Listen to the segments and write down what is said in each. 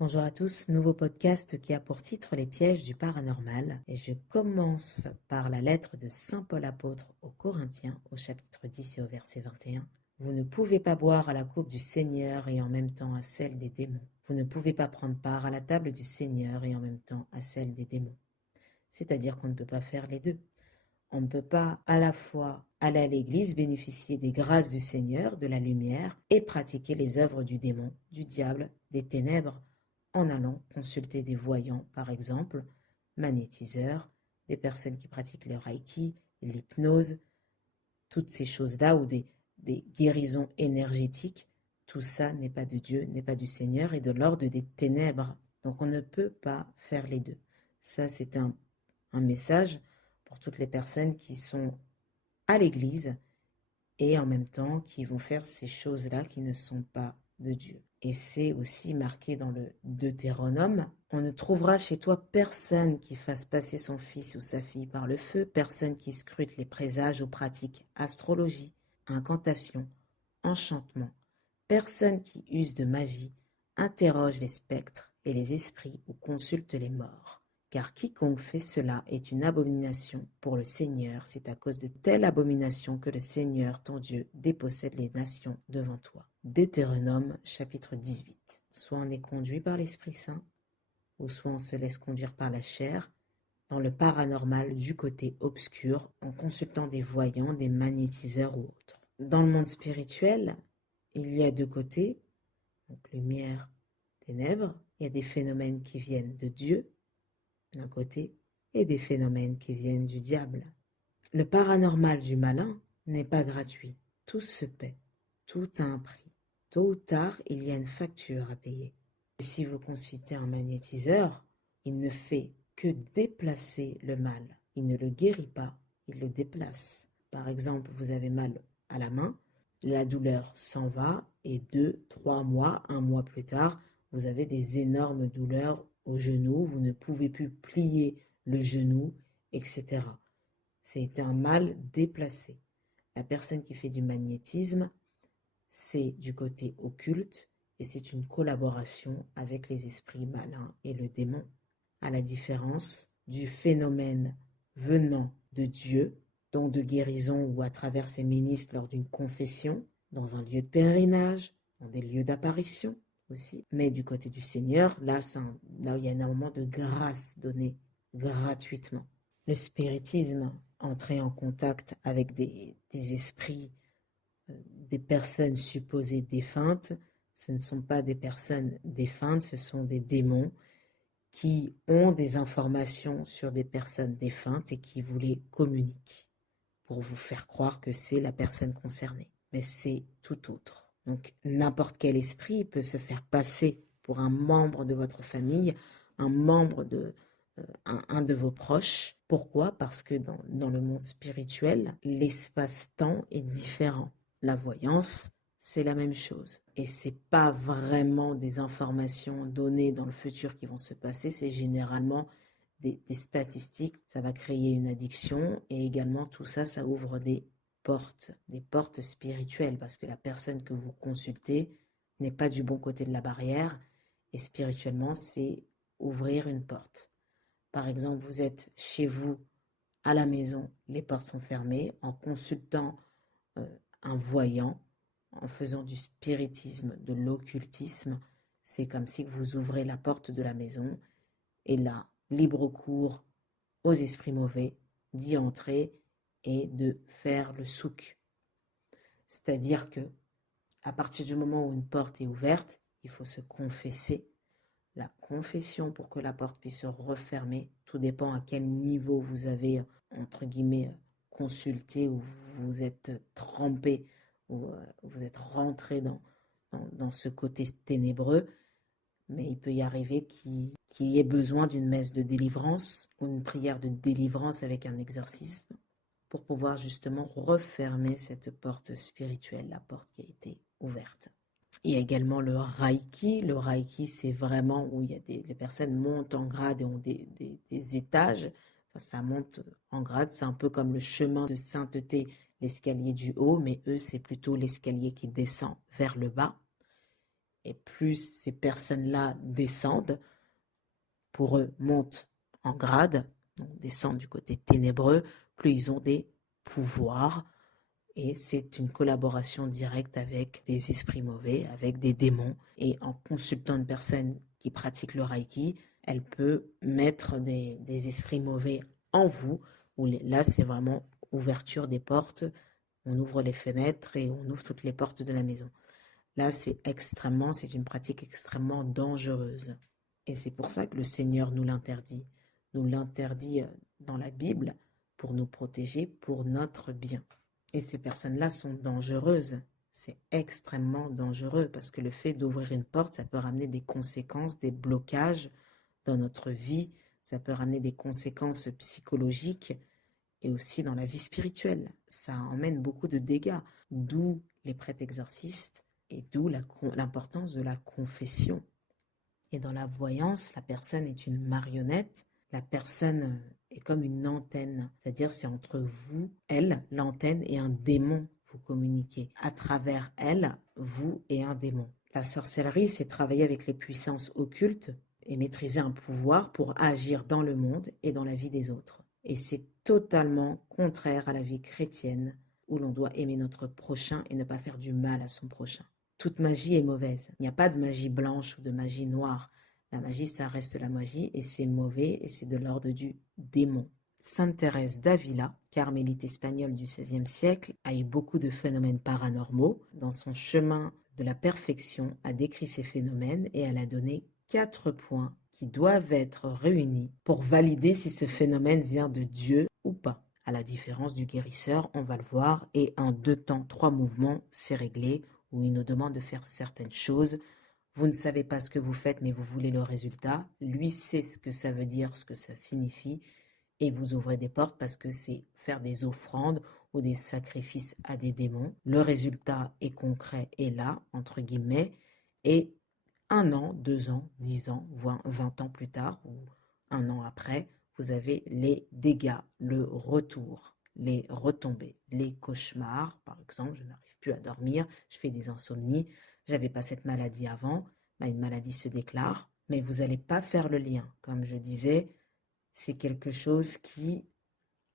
Bonjour à tous, nouveau podcast qui a pour titre Les pièges du paranormal et je commence par la lettre de Saint Paul apôtre aux Corinthiens au chapitre 10 et au verset 21. Vous ne pouvez pas boire à la coupe du Seigneur et en même temps à celle des démons. Vous ne pouvez pas prendre part à la table du Seigneur et en même temps à celle des démons. C'est-à-dire qu'on ne peut pas faire les deux. On ne peut pas à la fois aller à l'église, bénéficier des grâces du Seigneur, de la lumière, et pratiquer les œuvres du démon, du diable, des ténèbres, en allant consulter des voyants, par exemple, magnétiseurs, des personnes qui pratiquent le reiki, l'hypnose, toutes ces choses-là, ou des guérisons énergétiques. Tout ça n'est pas de Dieu, n'est pas du Seigneur, et de l'ordre des ténèbres. Donc on ne peut pas faire les deux. Ça, c'est un message pour toutes les personnes qui sont à l'église et en même temps qui vont faire ces choses-là qui ne sont pas de Dieu. Et c'est aussi marqué dans le Deutéronome. On ne trouvera chez toi personne qui fasse passer son fils ou sa fille par le feu, personne qui scrute les présages ou pratique astrologie, incantation, enchantement, personne qui use de magie, interroge les spectres et les esprits ou consulte les morts. Car quiconque fait cela est une abomination pour le Seigneur. C'est à cause de telle abomination que le Seigneur, ton Dieu, dépossède les nations devant toi. Deutéronome chapitre 18. Soit on est conduit par l'Esprit Saint, ou soit on se laisse conduire par la chair, dans le paranormal du côté obscur, en consultant des voyants, des magnétiseurs ou autres. Dans le monde spirituel, il y a deux côtés, donc lumière, ténèbres. Il y a des phénomènes qui viennent de Dieu, d'un côté, et des phénomènes qui viennent du diable. Le paranormal du malin n'est pas gratuit. Tout se paie. Tout a un prix. Tôt ou tard, il y a une facture à payer. Et si vous consultez un magnétiseur, il ne fait que déplacer le mal. Il ne le guérit pas, il le déplace. Par exemple, vous avez mal à la main, la douleur s'en va et 2, 3 mois, 1 mois plus tard, vous avez des énormes douleurs au genou, vous ne pouvez plus plier le genou, etc. C'est un mal déplacé. La personne qui fait du magnétisme, c'est du côté occulte et c'est une collaboration avec les esprits malins et le démon. À la différence du phénomène venant de Dieu, don de guérison ou à travers ses ministres lors d'une confession, dans un lieu de pèlerinage, dans des lieux d'apparition aussi. Mais du côté du Seigneur, là il y a un moment de grâce donnée gratuitement. Le spiritisme, entrer en contact avec des esprits, des personnes supposées défuntes, ce ne sont pas des personnes défuntes, ce sont des démons qui ont des informations sur des personnes défuntes et qui vous les communiquent pour vous faire croire que c'est la personne concernée. Mais c'est tout autre. Donc n'importe quel esprit peut se faire passer pour un membre de votre famille, un membre de un de vos proches. Pourquoi? Parce que dans le monde spirituel, l'espace-temps est différent. La voyance, c'est la même chose. Et c'est pas vraiment des informations données dans le futur qui vont se passer, c'est généralement des statistiques. Ça va créer une addiction et également tout ça, ça ouvre des portes spirituelles parce que la personne que vous consultez n'est pas du bon côté de la barrière et spirituellement, c'est ouvrir une porte. Par exemple, vous êtes chez vous à la maison, les portes sont fermées, en consultant un voyant, en faisant du spiritisme, de l'occultisme, c'est comme si vous ouvrez la porte de la maison et là, libre cours aux esprits mauvais d'y entrer et de faire le souk. C'est-à-dire que à partir du moment où une porte est ouverte, il faut se confesser. La confession pour que la porte puisse se refermer, tout dépend à quel niveau vous avez, entre guillemets, consulté ou vous êtes trempé ou vous êtes rentré dans ce côté ténébreux. Mais il peut y arriver qu'il y ait besoin d'une messe de délivrance ou une prière de délivrance avec un exorcisme pour pouvoir justement refermer cette porte spirituelle, la porte qui a été ouverte. Il y a également le Reiki. Le Reiki, c'est vraiment où il y a les personnes montent en grade et ont des étages. Enfin, ça monte en grade. C'est un peu comme le chemin de sainteté, l'escalier du haut, mais eux, c'est plutôt l'escalier qui descend vers le bas. et plus ces personnes-là descendent, pour eux, montent en grade, donc descendent du côté ténébreux, plus ils ont des pouvoirs. Et c'est une collaboration directe avec des esprits mauvais, avec des démons. Et en consultant une personne qui pratique le Reiki, elle peut mettre des esprits mauvais en vous. Là, c'est vraiment ouverture des portes. On ouvre les fenêtres et on ouvre toutes les portes de la maison. Là, c'est une pratique extrêmement dangereuse. Et c'est pour ça que le Seigneur nous l'interdit. Nous l'interdit dans la Bible pour nous protéger, pour notre bien. Et ces personnes-là sont dangereuses. C'est extrêmement dangereux parce que le fait d'ouvrir une porte, ça peut ramener des conséquences, des blocages dans notre vie. Ça peut ramener des conséquences psychologiques et aussi dans la vie spirituelle. Ça emmène beaucoup de dégâts, d'où les prêtres exorcistes et d'où l'importance de la confession. Et dans la voyance, la personne est une marionnette, la personne est comme une antenne, c'est-à-dire c'est entre vous, elle, l'antenne et un démon, vous communiquez. À travers elle, vous et un démon. La sorcellerie, c'est travailler avec les puissances occultes et maîtriser un pouvoir pour agir dans le monde et dans la vie des autres. Et c'est totalement contraire à la vie chrétienne, où l'on doit aimer notre prochain et ne pas faire du mal à son prochain. Toute magie est mauvaise. Il n'y a pas de magie blanche ou de magie noire. La magie, ça reste la magie et c'est mauvais et c'est de l'ordre du démon. Sainte Thérèse d'Avila, carmélite espagnole du XVIe siècle, a eu beaucoup de phénomènes paranormaux. Dans son chemin de la perfection, a décrit ces phénomènes et elle a donné 4 points qui doivent être réunis pour valider si ce phénomène vient de Dieu ou pas. À la différence du guérisseur, on va le voir, et en 2 temps, 3 mouvements, c'est réglé, où il nous demande de faire certaines choses. Vous ne savez pas ce que vous faites, mais vous voulez le résultat. Lui sait ce que ça veut dire, ce que ça signifie, et vous ouvrez des portes parce que c'est faire des offrandes ou des sacrifices à des démons. Le résultat est concret et là, entre guillemets, et 1 an, 2 ans, 10 ans, 20 ans plus tard, ou 1 an après, vous avez les dégâts, le retour, les retombées, les cauchemars. Par exemple, je n'arrive plus à dormir, je fais des insomnies, j'avais pas cette maladie avant, une maladie se déclare, mais vous n'allez pas faire le lien. Comme je disais, c'est quelque chose qui,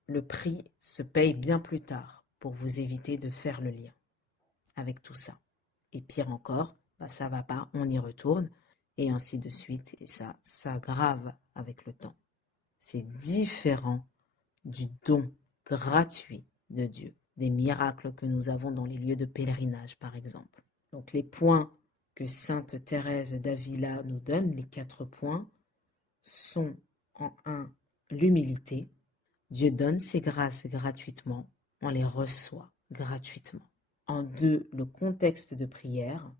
le prix se paye bien plus tard pour vous éviter de faire le lien avec tout ça. Et pire encore, ça va pas, on y retourne, et ainsi de suite, et ça s'aggrave avec le temps. C'est différent du don gratuit de Dieu, des miracles que nous avons dans les lieux de pèlerinage, par exemple. Donc les points que Sainte Thérèse d'Avila nous donne, les 4 points, sont en 1, l'humilité. Dieu donne ses grâces gratuitement, on les reçoit gratuitement. En 2, le contexte de prière.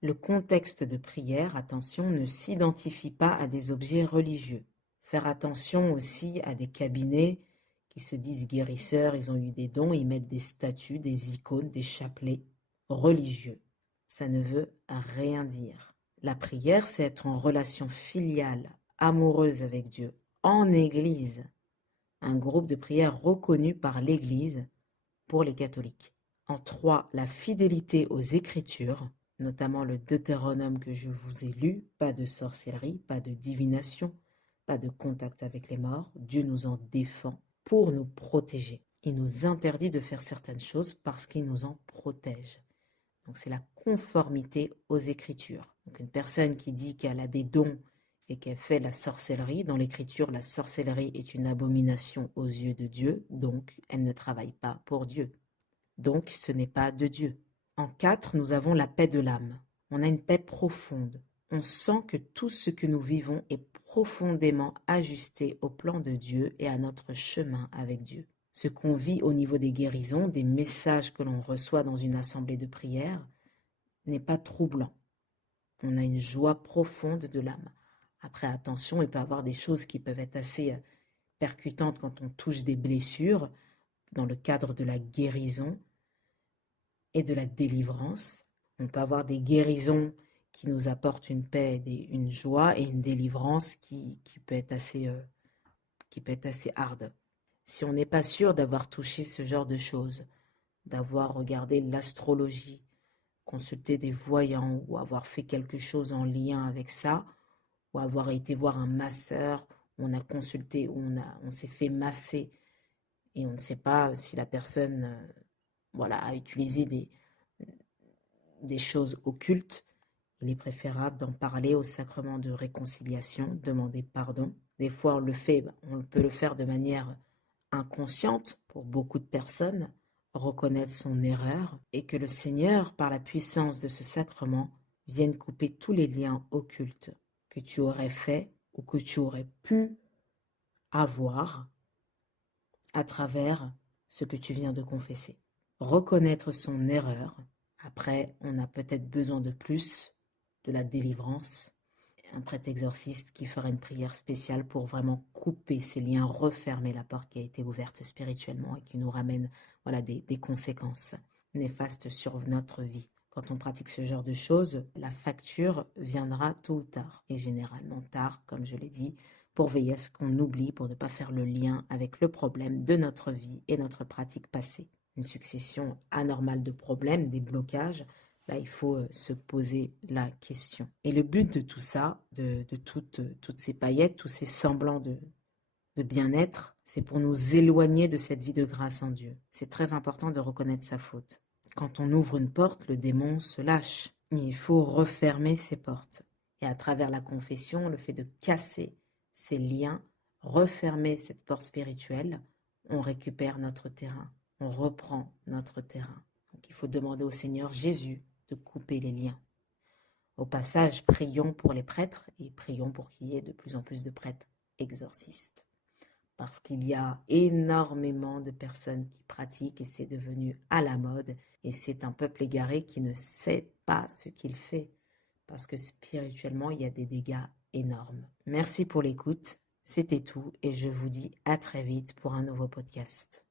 Le contexte de prière, attention, ne s'identifie pas à des objets religieux. Faire attention aussi à des cabinets qui se disent guérisseurs, ils ont eu des dons, ils mettent des statues, des icônes, des chapelets religieux. Ça ne veut rien dire. La prière, c'est être en relation filiale, amoureuse avec Dieu, en Église. Un groupe de prière reconnu par l'Église pour les catholiques. En 3, la fidélité aux Écritures, notamment le Deutéronome que je vous ai lu, pas de sorcellerie, pas de divination, pas de contact avec les morts. Dieu nous en défend pour nous protéger. Il nous interdit de faire certaines choses parce qu'il nous en protège. Donc c'est la conformité aux Écritures. Donc une personne qui dit qu'elle a des dons et qu'elle fait la sorcellerie, dans l'Écriture, la sorcellerie est une abomination aux yeux de Dieu, donc elle ne travaille pas pour Dieu. Donc ce n'est pas de Dieu. En 4, nous avons la paix de l'âme. On a une paix profonde. On sent que tout ce que nous vivons est profondément ajusté au plan de Dieu et à notre chemin avec Dieu. Ce qu'on vit au niveau des guérisons, des messages que l'on reçoit dans une assemblée de prière, n'est pas troublant. On a une joie profonde de l'âme. Après, attention, il peut y avoir des choses qui peuvent être assez percutantes quand on touche des blessures dans le cadre de la guérison et de la délivrance. On peut avoir des guérisons qui nous apportent une paix, une joie, et une délivrance qui peut être assez hard. Si on n'est pas sûr d'avoir touché ce genre de choses, d'avoir regardé l'astrologie, consulté des voyants ou avoir fait quelque chose en lien avec ça, ou avoir été voir un masseur, on a consulté, on s'est fait masser et on ne sait pas si la personne a utilisé des choses occultes, il est préférable d'en parler au sacrement de réconciliation, demander pardon. Des fois, on peut le faire de manière inconsciente pour beaucoup de personnes, reconnaître son erreur et que le Seigneur, par la puissance de ce sacrement, vienne couper tous les liens occultes que tu aurais fait ou que tu aurais pu avoir à travers ce que tu viens de confesser. Reconnaître son erreur. Après, on a peut-être besoin de plus, de la délivrance. Un prêtre exorciste qui fera une prière spéciale pour vraiment couper ces liens, refermer la porte qui a été ouverte spirituellement et qui nous ramène des conséquences néfastes sur notre vie. Quand on pratique ce genre de choses, la facture viendra tôt ou tard, et généralement tard, comme je l'ai dit, pour veiller à ce qu'on oublie, pour ne pas faire le lien avec le problème de notre vie et notre pratique passée. Une succession anormale de problèmes, des blocages, là, il faut se poser la question. Et le but de tout ça, de toutes ces paillettes, tous ces semblants de bien-être, c'est pour nous éloigner de cette vie de grâce en Dieu. C'est très important de reconnaître sa faute. Quand on ouvre une porte, le démon se lâche. Il faut refermer ces portes. Et à travers la confession, le fait de casser ces liens, refermer cette porte spirituelle, on récupère notre terrain, on reprend notre terrain. Donc il faut demander au Seigneur Jésus de couper les liens. Au passage, prions pour les prêtres et prions pour qu'il y ait de plus en plus de prêtres exorcistes. Parce qu'il y a énormément de personnes qui pratiquent et c'est devenu à la mode. Et c'est un peuple égaré qui ne sait pas ce qu'il fait. Parce que spirituellement, il y a des dégâts énormes. Merci pour l'écoute. C'était tout et je vous dis à très vite pour un nouveau podcast.